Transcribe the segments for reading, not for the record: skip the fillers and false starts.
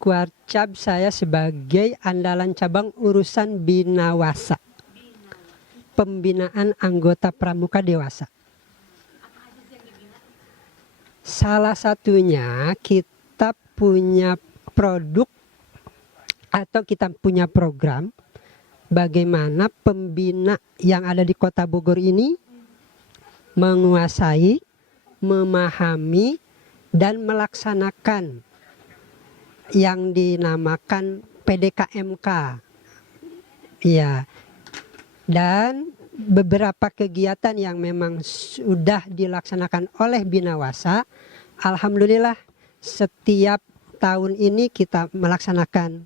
Kuarcap saya sebagai andalan cabang urusan binawasa, pembinaan anggota pramuka dewasa. Salah satunya kita punya produk atau kita punya program bagaimana pembina yang ada di Kota Bogor ini menguasai, memahami, dan melaksanakan yang dinamakan PDKMK. Ya. Dan beberapa kegiatan yang memang sudah dilaksanakan oleh Binawasa, alhamdulillah setiap tahun ini kita melaksanakan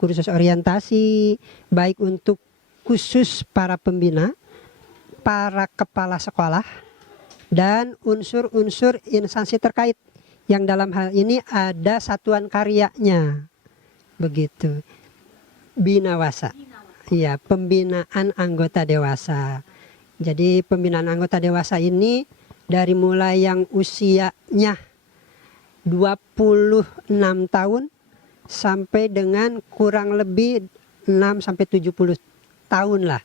kursus orientasi, baik untuk khusus para pembina, para kepala sekolah, dan unsur-unsur instansi terkait yang dalam hal ini ada satuan karyanya, begitu. Binawasa, ya, pembinaan anggota dewasa. Jadi pembinaan anggota dewasa ini dari mulai yang usianya 26 tahun sampai dengan kurang lebih 6 sampai 70 tahun lah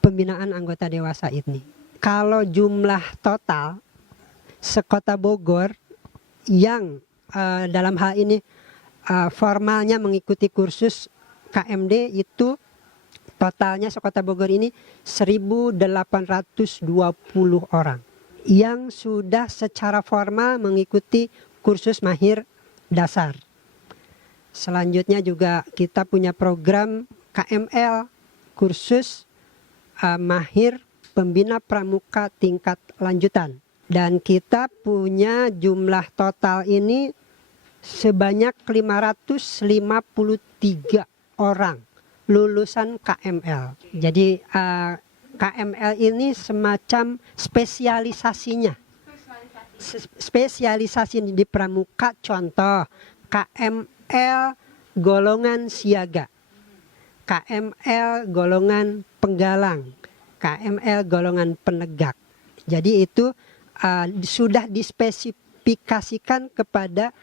pembinaan anggota dewasa ini. Kalau jumlah total sekota Bogor yang dalam hal ini formalnya mengikuti kursus KMD itu totalnya sekota Bogor ini 1.820 orang yang sudah secara formal mengikuti kursus mahir dasar. Selanjutnya juga kita punya program KML, kursus mahir pembina pramuka tingkat lanjutan. Dan kita punya jumlah total ini sebanyak 553 orang lulusan KML. Jadi KML ini semacam spesialisasinya. Spesialisasi di pramuka, contoh KML golongan siaga, KML golongan penggalang, KML golongan penegak. Jadi itu sudah dispesifikasikan kepada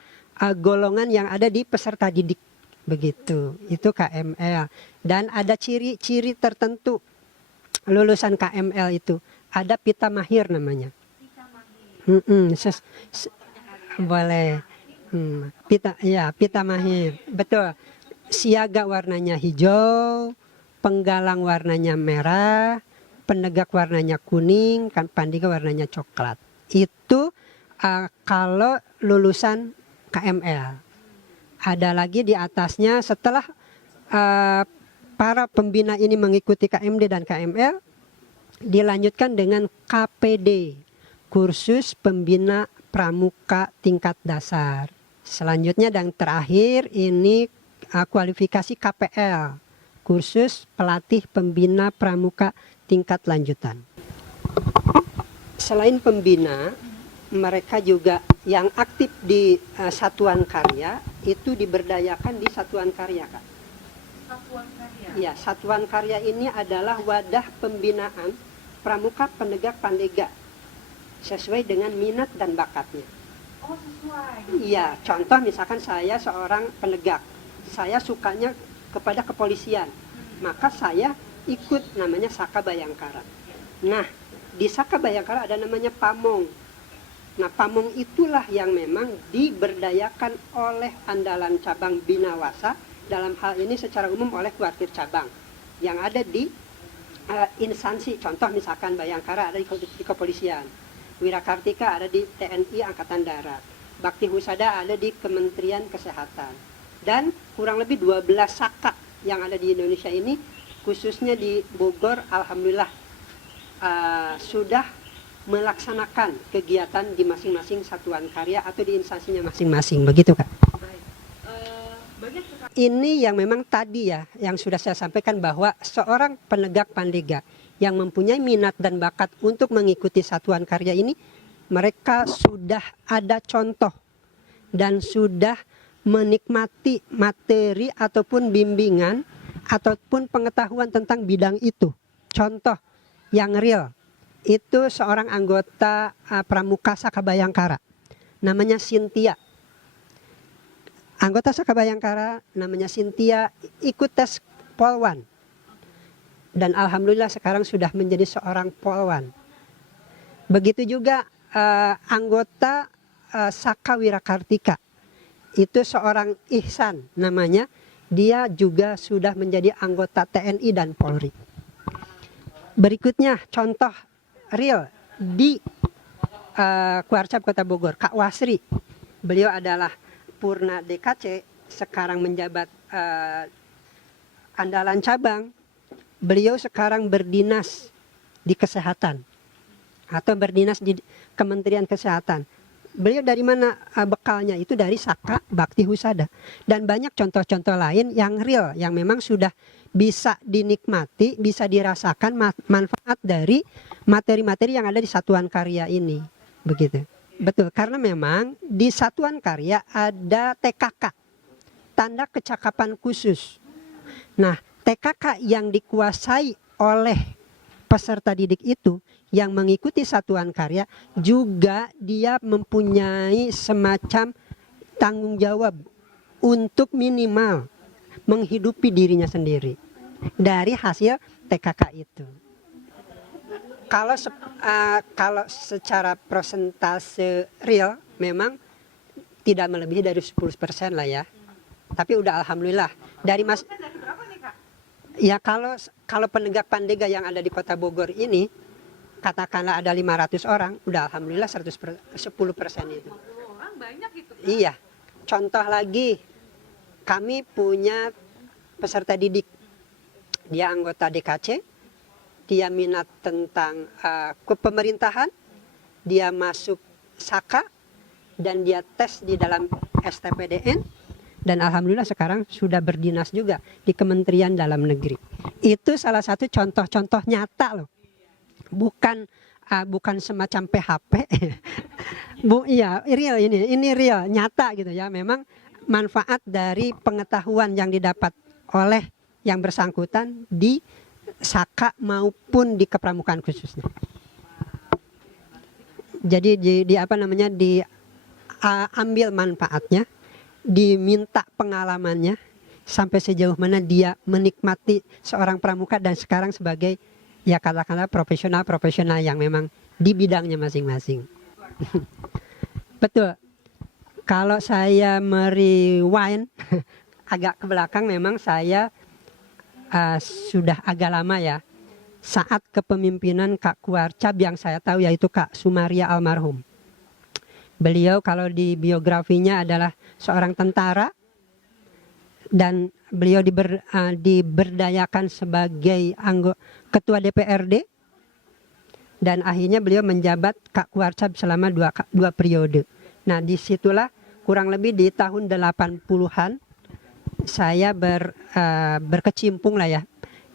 golongan yang ada di peserta didik, begitu. Itu KML. Dan ada ciri-ciri tertentu lulusan KML itu. Ada pita mahir namanya. Boleh. Pita mahir. Betul. Siaga warnanya hijau, penggalang warnanya merah, penegak warnanya kuning, kan pandika warnanya coklat. Itu kalau lulusan KML. Ada lagi di atasnya setelah para pembina ini mengikuti KMD dan KML, dilanjutkan dengan KPD, kursus pembina pramuka tingkat dasar. Selanjutnya dan terakhir ini kualifikasi KPL, kursus pelatih pembina pramuka tingkat lanjutan. Selain pembina, mereka juga yang aktif di satuan karya itu diberdayakan di satuan karya, Kak. Satuan karya? Ya, satuan karya ini adalah wadah pembinaan pramuka penegak pandega sesuai dengan minat dan bakatnya. Oh, sesuai. Iya, contoh misalkan saya seorang penegak, saya sukanya kepada kepolisian, maka saya ikut namanya Saka Bayangkara. Nah, di Saka Bayangkara ada namanya Pamong. Nah, Pamong itulah yang memang diberdayakan oleh andalan cabang Binawasa, dalam hal ini secara umum oleh kuartir cabang yang ada di instansi. Contoh misalkan Bayangkara ada di kepolisian, Wirakartika ada di TNI Angkatan Darat, Bakti Husada ada di Kementerian Kesehatan, dan kurang lebih 12 Saka yang ada di Indonesia ini, khususnya di Bogor, alhamdulillah sudah melaksanakan kegiatan di masing-masing satuan karya atau di instansinya masing-masing, begitu, Kak. Ini yang memang tadi ya, yang sudah saya sampaikan bahwa seorang penegak pandega yang mempunyai minat dan bakat untuk mengikuti satuan karya ini, mereka sudah ada contoh dan sudah menikmati materi ataupun bimbingan ataupun pengetahuan tentang bidang itu. Contoh yang real, itu seorang anggota pramuka Saka Bayangkara, namanya Cynthia. anggota Saka Bayangkara namanya Cynthia ikut tes Polwan. Dan alhamdulillah sekarang sudah menjadi seorang Polwan. Begitu juga anggota Saka Wirakartika. Itu seorang Ihsan namanya. Dia juga sudah menjadi anggota TNI dan Polri. Berikutnya contoh real di Kuarcap Kota Bogor, Kak Wasri. Beliau adalah Purna DKC, sekarang menjabat andalan cabang. Beliau sekarang berdinas di kesehatan atau berdinas di Kementerian Kesehatan. Beliau dari mana bekalnya? Itu dari Saka Bakti Husada. Dan banyak contoh-contoh lain yang real, yang memang sudah bisa dinikmati, bisa dirasakan manfaat dari materi-materi yang ada di satuan karya ini. Begitu. Betul, karena memang di satuan karya ada TKK, tanda kecakapan khusus. Nah, TKK yang dikuasai oleh peserta didik itu yang mengikuti satuan karya juga dia mempunyai semacam tanggung jawab untuk minimal menghidupi dirinya sendiri dari hasil TKK itu. Kalau secara persentase real memang tidak melebihi dari 10% lah ya. Tapi udah alhamdulillah dari ya kalau penegak pandega yang ada di Kota Bogor ini katakanlah ada 500 orang, udah alhamdulillah 10% itu. Orang banyak gitu. Iya. Contoh lagi, kami punya peserta didik. Dia anggota DKC, dia minat tentang kepemerintahan, dia masuk Saka, dan dia tes di dalam STPDN, dan alhamdulillah sekarang sudah berdinas juga di Kementerian Dalam Negeri. Itu salah satu contoh-contoh nyata loh. Bukan semacam PHP. Iya, real ini real, nyata gitu ya. Memang manfaat dari pengetahuan yang didapat oleh yang bersangkutan di Saka maupun di kepramukaan khususnya. Jadi diambil manfaatnya, diminta pengalamannya sampai sejauh mana dia menikmati seorang pramuka dan sekarang sebagai ya katakanlah profesional yang memang di bidangnya masing-masing. Betul. Kalau saya merewind agak ke belakang, memang saya sudah agak lama ya saat kepemimpinan Kak Kuarcap yang saya tahu yaitu Kak Sumaria almarhum. Beliau kalau di biografinya adalah seorang tentara dan beliau diberdayakan sebagai ketua DPRD dan akhirnya beliau menjabat Kak Kuarcap selama dua periode. Nah disitulah kurang lebih di tahun 80-an saya berkecimpung lah ya,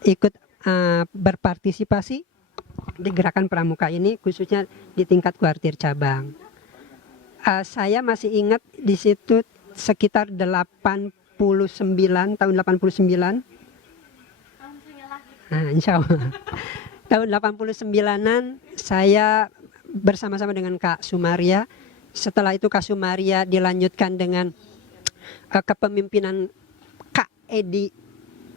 ikut berpartisipasi di gerakan pramuka ini khususnya di tingkat kuartir cabang. Saya masih ingat di situ sekitar tahun 89. Nah, insya Allah. Tahun 89-an saya bersama-sama dengan Kak Sumaria. Setelah itu Kak Sumaria dilanjutkan dengan kepemimpinan Kak Edi.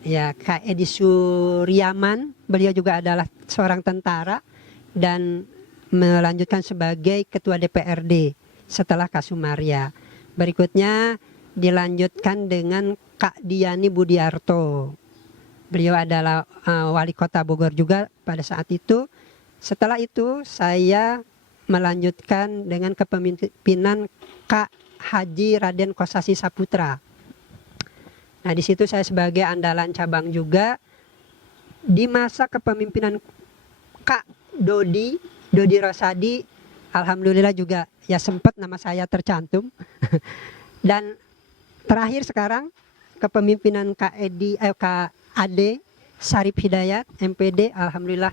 Ya, Kak Edi Suryaman. Beliau juga adalah seorang tentara dan melanjutkan sebagai ketua DPRD setelah Kak Sumaria. Berikutnya dilanjutkan dengan Kak Diani Budiarto. Beliau adalah wali kota Bogor juga pada saat itu. Setelah itu saya melanjutkan dengan kepemimpinan Kak Haji Raden Kosasi Saputra. Nah di situ saya sebagai andalan cabang juga. Di masa kepemimpinan Kak Dodi Rosadi, alhamdulillah juga ya sempat nama saya tercantum. Dan terakhir sekarang kepemimpinan Kak Ade Sarip Hidayat MPD, alhamdulillah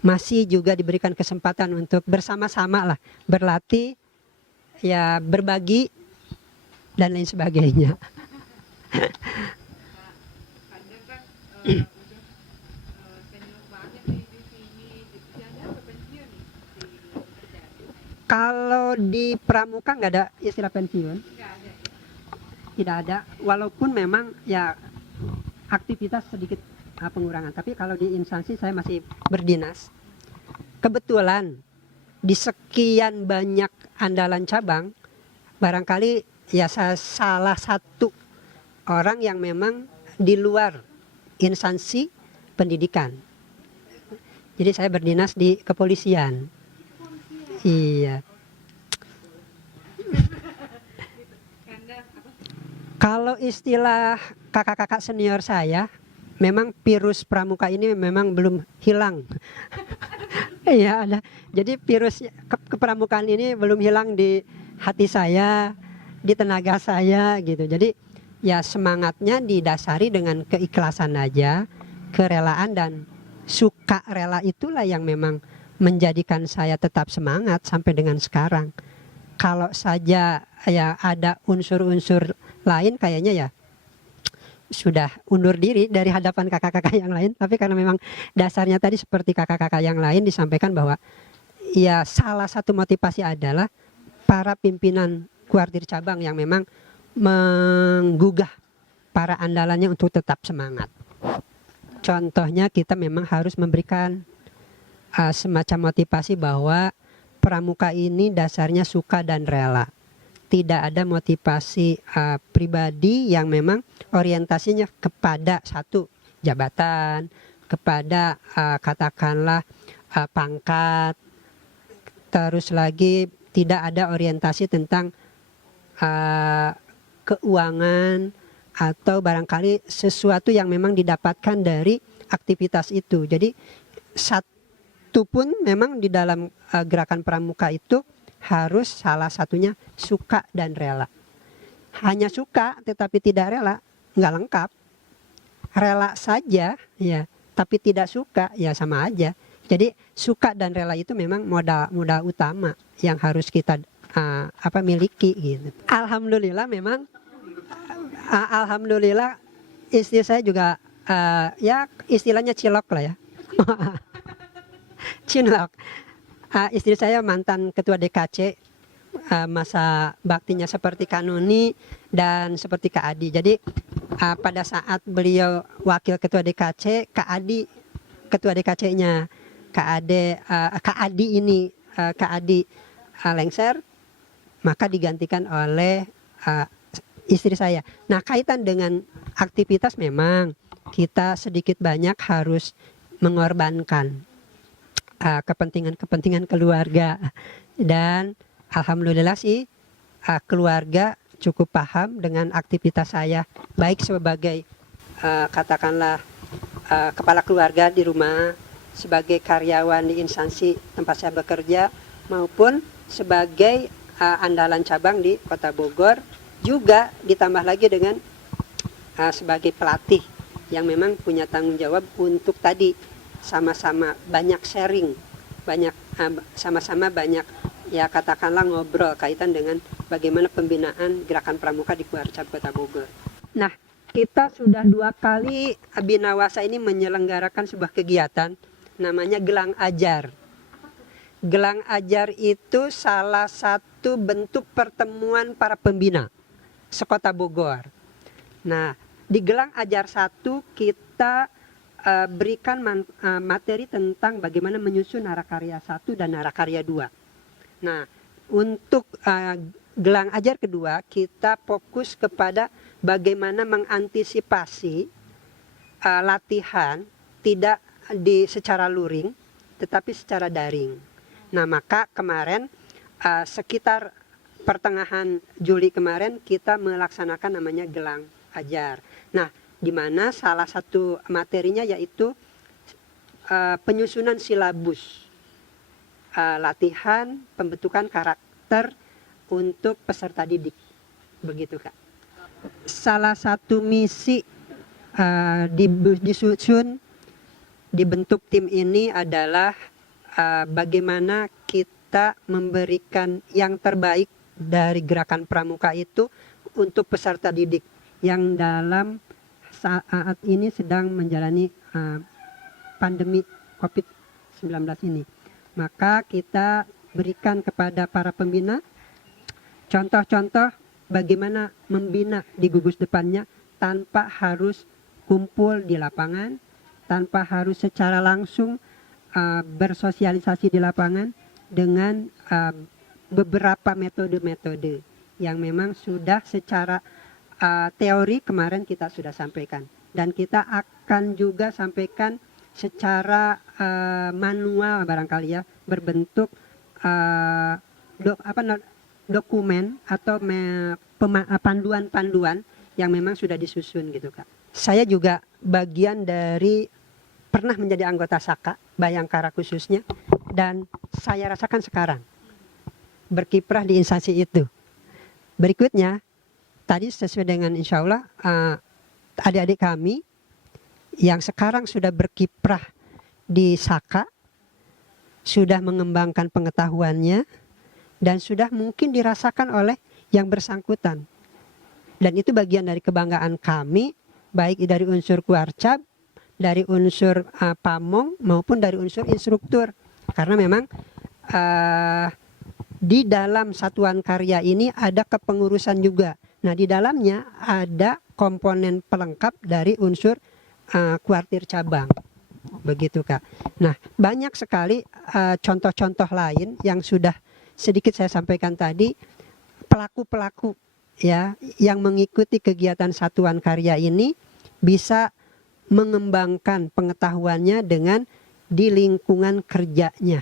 masih juga diberikan kesempatan untuk bersama-sama lah berlatih, ya berbagi dan lain sebagainya. Kalau di pramuka nggak ada istilah pensiun. tidak ada, walaupun memang ya aktivitas sedikit pengurangan. Tapi kalau di instansi saya masih berdinas. Kebetulan di sekian banyak andalan cabang, barangkali ya saya salah satu orang yang memang di luar instansi pendidikan. Jadi saya berdinas di kepolisian. Iya. Kalau istilah kakak-kakak senior saya, memang virus pramuka ini memang belum hilang. Iya ada. Jadi virus kepramukaan ini belum hilang di hati saya, di tenaga saya gitu. Jadi ya semangatnya didasari dengan keikhlasan aja, kerelaan dan suka rela itulah yang memang menjadikan saya tetap semangat sampai dengan sekarang. Kalau saja ya ada unsur-unsur lain kayaknya ya sudah undur diri dari hadapan kakak-kakak yang lain. Tapi karena memang dasarnya tadi seperti kakak-kakak yang lain disampaikan bahwa ya salah satu motivasi adalah para pimpinan kuartir cabang yang memang menggugah para andalannya untuk tetap semangat. Contohnya kita memang harus memberikan semacam motivasi bahwa pramuka ini dasarnya suka dan rela. Tidak ada motivasi pribadi yang memang orientasinya kepada satu jabatan, kepada katakanlah pangkat, terus lagi tidak ada orientasi tentang keuangan atau barangkali sesuatu yang memang didapatkan dari aktivitas itu. Jadi satu pun memang di dalam gerakan pramuka itu harus salah satunya suka dan rela. Hanya suka tetapi tidak rela nggak lengkap. Rela saja ya, tapi tidak suka ya sama aja. Jadi suka dan rela itu memang modal utama yang harus kita miliki gitu. Alhamdulillah istri saya juga ya istilahnya cilok lah ya. Cinlok. Istri saya mantan ketua DKC, masa baktinya seperti Kak Nuni dan seperti Kak Adi. Jadi pada saat beliau wakil ketua DKC, Kak Adi ketua DKC-nya, Kak Adi lengser, maka digantikan oleh istri saya. Nah, kaitan dengan aktivitas memang kita sedikit banyak harus mengorbankan kepentingan keluarga, dan alhamdulillah sih keluarga cukup paham dengan aktivitas saya, baik sebagai katakanlah kepala keluarga di rumah, sebagai karyawan di instansi tempat saya bekerja, maupun sebagai andalan cabang di Kota Bogor, juga ditambah lagi dengan sebagai pelatih yang memang punya tanggung jawab untuk tadi sama-sama banyak sharing, sama-sama banyak ya katakanlah ngobrol kaitan dengan bagaimana pembinaan gerakan pramuka di Kuarcap Kota Bogor. Nah, kita sudah 2 kali Binawasa ini menyelenggarakan sebuah kegiatan namanya Gelang Ajar. Gelang Ajar itu salah satu bentuk pertemuan para pembina sekota Bogor. Nah, di Gelang Ajar 1 kita berikan materi tentang bagaimana menyusun Narakarya 1 dan Narakarya 2. Nah, untuk Gelang Ajar kedua kita fokus kepada bagaimana mengantisipasi latihan tidak secara luring tetapi secara daring. Nah, maka kemarin sekitar pertengahan Juli kemarin kita melaksanakan namanya Gelang Ajar. Nah, di mana salah satu materinya yaitu penyusunan silabus, latihan pembentukan karakter untuk peserta didik, begitu Kak. Salah satu misi disusun dibentuk tim ini adalah bagaimana kita memberikan yang terbaik dari gerakan pramuka itu untuk peserta didik yang dalam saat ini sedang menjalani pandemi COVID-19 ini. Maka kita berikan kepada para pembina contoh-contoh bagaimana membina di gugus depannya tanpa harus kumpul di lapangan, tanpa harus secara langsung bersosialisasi di lapangan dengan beberapa metode-metode yang memang sudah secara teori kemarin kita sudah sampaikan, dan kita akan juga sampaikan secara manual barangkali ya, berbentuk dokumen atau panduan-panduan yang memang sudah disusun gitu Kak. Saya juga bagian dari pernah menjadi anggota SAKA Bayangkara khususnya, dan saya rasakan sekarang berkiprah di instansi itu. Berikutnya tadi sesuai dengan insya Allah adik-adik kami yang sekarang sudah berkiprah di SAKA sudah mengembangkan pengetahuannya dan sudah mungkin dirasakan oleh yang bersangkutan, dan itu bagian dari kebanggaan kami, baik dari unsur Kuarcap, dari unsur pamong maupun dari unsur instruktur, karena memang di dalam satuan karya ini ada kepengurusan juga. Nah, di dalamnya ada komponen pelengkap dari unsur kuartir cabang. Begitu Kak. Nah, banyak sekali contoh-contoh lain yang sudah sedikit saya sampaikan tadi, pelaku-pelaku ya yang mengikuti kegiatan satuan karya ini bisa mengembangkan pengetahuannya dengan di lingkungan kerjanya.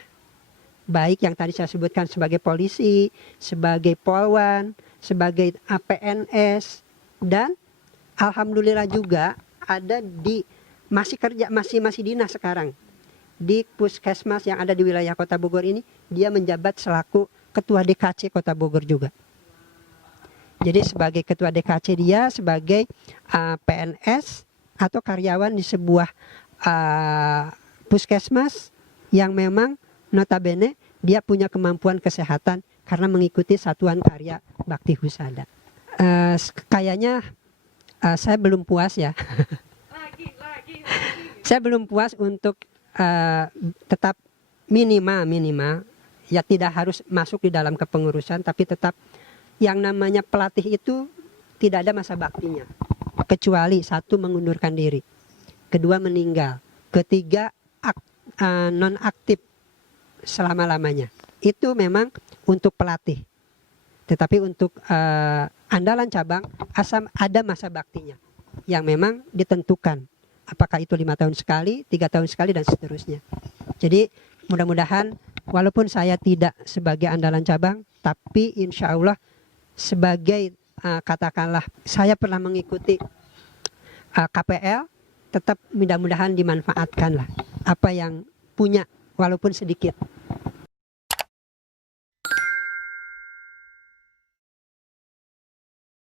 Baik yang tadi saya sebutkan sebagai polisi, sebagai polwan, sebagai APNS, dan alhamdulillah juga ada di masih dinas sekarang di puskesmas yang ada di wilayah Kota Bogor ini, dia menjabat selaku ketua DKC Kota Bogor juga. Jadi sebagai ketua DKC dia sebagai PNS atau karyawan di sebuah puskesmas yang memang notabene dia punya kemampuan kesehatan karena mengikuti satuan karya Bakti Husada. Kayaknya saya belum puas ya. Saya belum puas untuk tetap minimal ya, tidak harus masuk di dalam kepengurusan, tapi tetap yang namanya pelatih itu tidak ada masa baktinya, kecuali satu mengundurkan diri, kedua meninggal, ketiga nonaktif selama-lamanya. Itu memang untuk pelatih. Tetapi untuk andalan cabang asal ada masa baktinya yang memang ditentukan. Apakah itu 5 tahun sekali, 3 tahun sekali, dan seterusnya. Jadi mudah-mudahan walaupun saya tidak sebagai andalan cabang, tapi insya Allah sebagai katakanlah saya pernah mengikuti KPL, tetap mudah-mudahan dimanfaatkan lah apa yang punya walaupun sedikit.